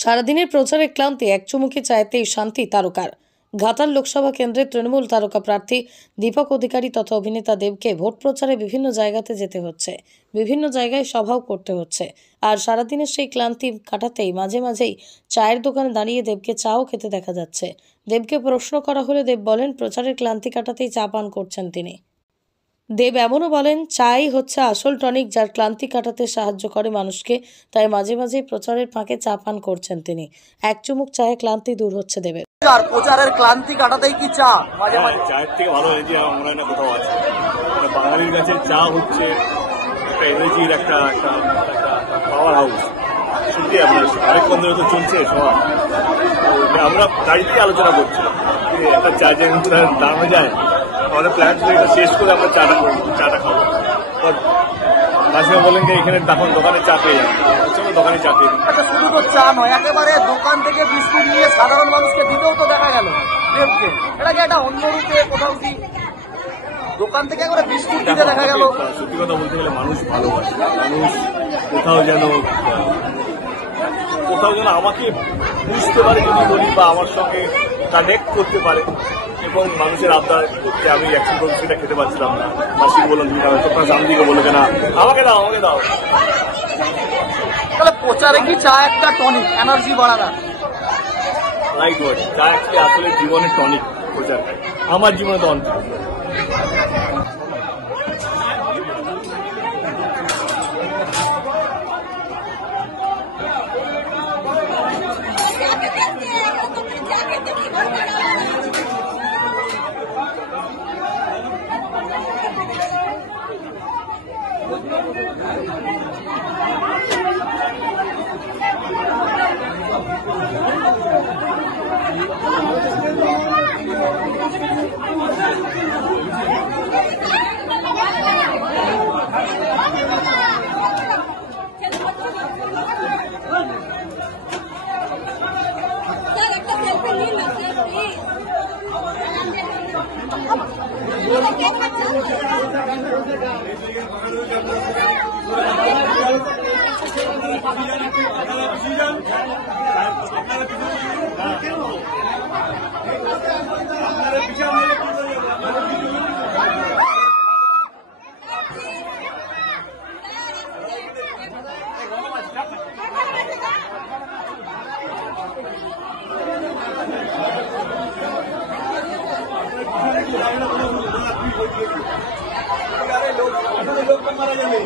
সারাদিনের প্রচারে ক্লান্তি, এক চুমুকে চাইতেই শান্তি তারকার। ঘাটাল লোকসভা কেন্দ্রের তৃণমূল তারকা প্রার্থী দীপক অধিকারী তথা অভিনেতা দেবকে ভোট প্রচারে বিভিন্ন জায়গাতে যেতে হচ্ছে, বিভিন্ন জায়গায় সভাও করতে হচ্ছে। আর সারাদিনের সেই ক্লান্তি কাটাতেই মাঝে মাঝেই চায়ের দোকানে দাঁড়িয়ে দেবকে চাও খেতে দেখা যাচ্ছে। দেবকে প্রশ্ন করা হলে দেব বলেন, প্রচারের ক্লান্তি কাটাতেই চা পান করছেন তিনি। দেব এমনও বলেন, চাই হচ্ছে আসল টনিক, যার ক্লান্তি কাটাতে সাহায্য করে মানুষকে। তাই মাঝে মাঝে প্রচারের ফাঁকে চা পান করছেন তিনি। এক চুমুক চায়ে ক্লান্তি দূর হচ্ছে দেবের। প্রচারের ক্লান্তি কাটাতেই কি চা মাঝে মাঝে চায়ের থেকে ভালো এনার্জি অনলাইনে কোথাও আছে। বাঙালির কাছে চা হচ্ছে একটা এনার্জির একটা পাওয়ার হাউস। সত্যি আপনার অনেকক্ষণ ধরে তো চলছে সবাই। আমরা গাড়িতে আলোচনা করছিলাম একটা চা যে দাঁড়ানো যায়, আমাদের প্ল্যান ছিল এটা শেষ করে আমরা চাটা খাবো। মাঝে বলেন যে এখানে তখন দোকানে চা পেয়ে যাবে, চলো দোকানে চা পেয়ে। আচ্ছা, শুধু তো চা নয়, একেবারে দোকান থেকে বিস্কুট নিয়ে সাধারণ মানুষকে দিতেও তো দেখা গেল দেবকে। এটা কি একটা অন্য রূপে কোথাও কি দোকান থেকে একবারে বিস্কুট দিতে দেখা গেল? সত্যি কথা বলতে গেলে মানুষ ভালোবাসে, মানুষ কোথাও যেন আমাকে বুঝতে পারে যদি বলি, বা আমার সঙ্গে কানেক্ট করতে পারে। এবং মানুষের আবদার করতে আমি অ্যাকশন করছি, সেটা খেতে পারছিলাম না। মাসি বললাম তুমি খাবে, তোমরা সামদিকে বললো না আমাকে দাও আমাকে দাও। তাহলে প্রচারে কি চা একটা টনিক, এনার্জি বাড়ানো? রাইট ওয়ার্ড, চা একটা আসলে জীবনের টনিক। প্রচার আমার জীবনে তো অনেক। মারা যাবে